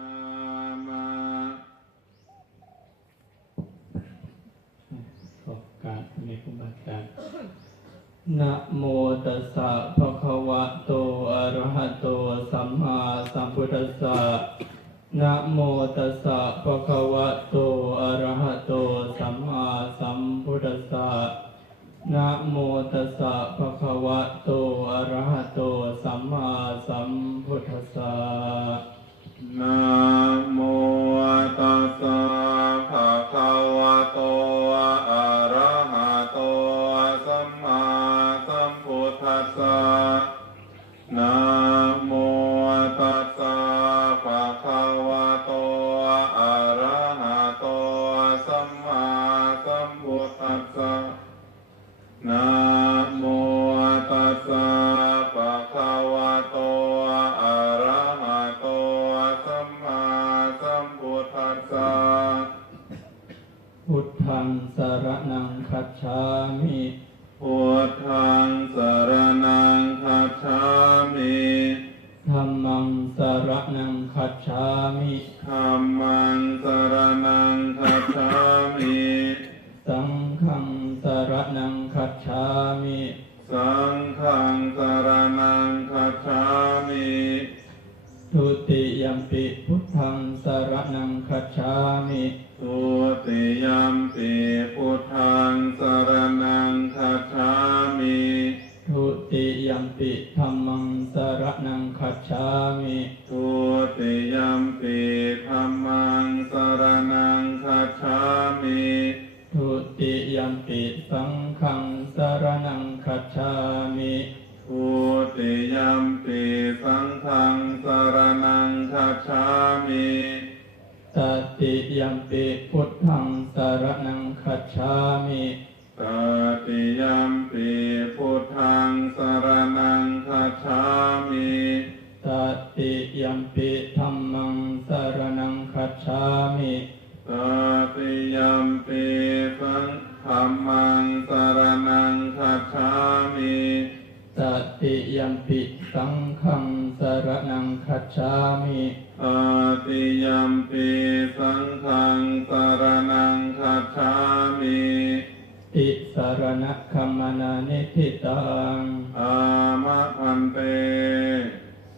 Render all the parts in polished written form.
ามาขอบการในครูบาอาจารย์นะโมตัสสะภะคะวะโตอะระหะโตสัมมาสัมพุทธัสสะนะโมตัสสะภะคะวะโตอะระหะโตสัมมาสัมพุทธัสสะนะโมตัสสะภะคะวะโตอะระหะโตสัมมาสัมพุทธัสสะนะโมตัสสะภะคะวะโตอะระหะโตสัมมาสัมพุทธัสสะนะโมตัสสะภะคะวะโตอะระหะโตสัมมาสัมพุทธัสสะนะโมตัสสะภะคะวะโตอะระหะโตสัมมาสัมพุทธัสสะพุทธังสรณังคัจฉามิพุทธังสรณังคัจฉามิธัมมังสรณังคัจฉามิธัมมังสรณังคัจฉามิสังฆังสรณังคัจฉามิสังฆังสรณังคัจฉามิทุติยัมปิพุทธังสรณังคัจฉามิทุติยัมปิพุทธังสรณังคัจฉามิทุติยัมปิธัมมังสรณังคัจฉามิทุติยัมปิธัมมังสรณังคัจฉามิทุติยัมปิสังฆังสรณังคัจฉามิทุติยัมปิสังฆังสรณังคัจฉามิตติยัมปิพุทธังสรณังคัจฉามิตติยัมปิพุทธังสรณังคัจฉามิตติยัมปิธัมมังสรณังคัจฉามิตติยัมปิสังฆัมมังสรณังคัจฉามิตติยัมปิสังฆังสรณังคัจฉามิตติยัมปิสังฆังสรณังคัจฉามิติสรณคัมมนานิทิตังอามะพันเต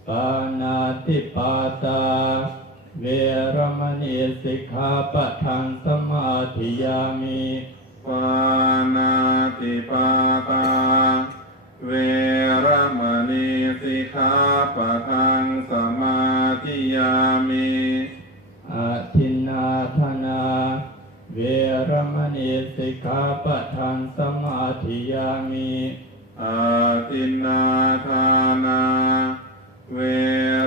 ปานาติปาตาเวรมณีสิกขาปะทังสมาธิยามิปานาติปาตาเวรมณีสิกขาปะทังสมาธิยามิอาทินนาธนาเวรมณีสิกขาปะทังสมาธิยามิอาทินนาทานาเว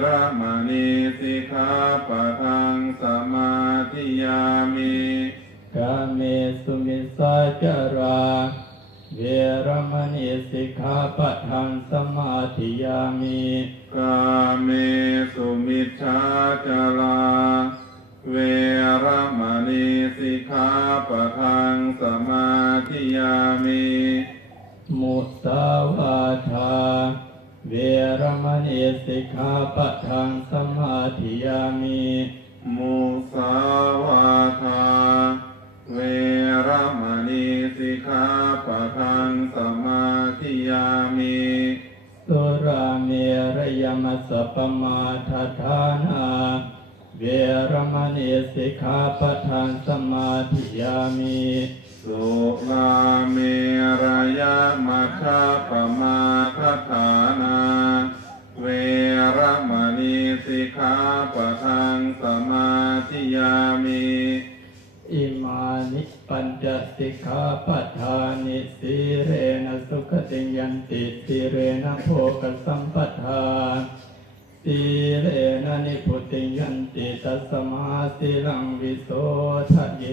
รมณีสิกขาปะทังสมาธิยามิกาเมสุมิสาจาราเวรมณีสิกขาปะทังสมาธิยามิกาเมสุมิจฉาจาราเวรมณีสิกขาปะทังสมาธิยามิมุสาวาทาเวรมณีสิกขาปะทังสมาธิยามิมุสาวาทาเวรมณีสิกขาปะทังสมาธิยามิสุราเมรยมัสสปมาทฐานาเวรมณีสิกขาปะทังสมาธิยามิสุราเมรยมัชฌะปมาทฐานาเวรมณีสิกขาปะทังสมาธิยามิอิมานิปัญจสิกขาปทานิสีเรนะสุขติยันติสีเรนะโภคสัมปทาสีเรนะนิพุติยันติตัสมาสีลังวิโสทะเย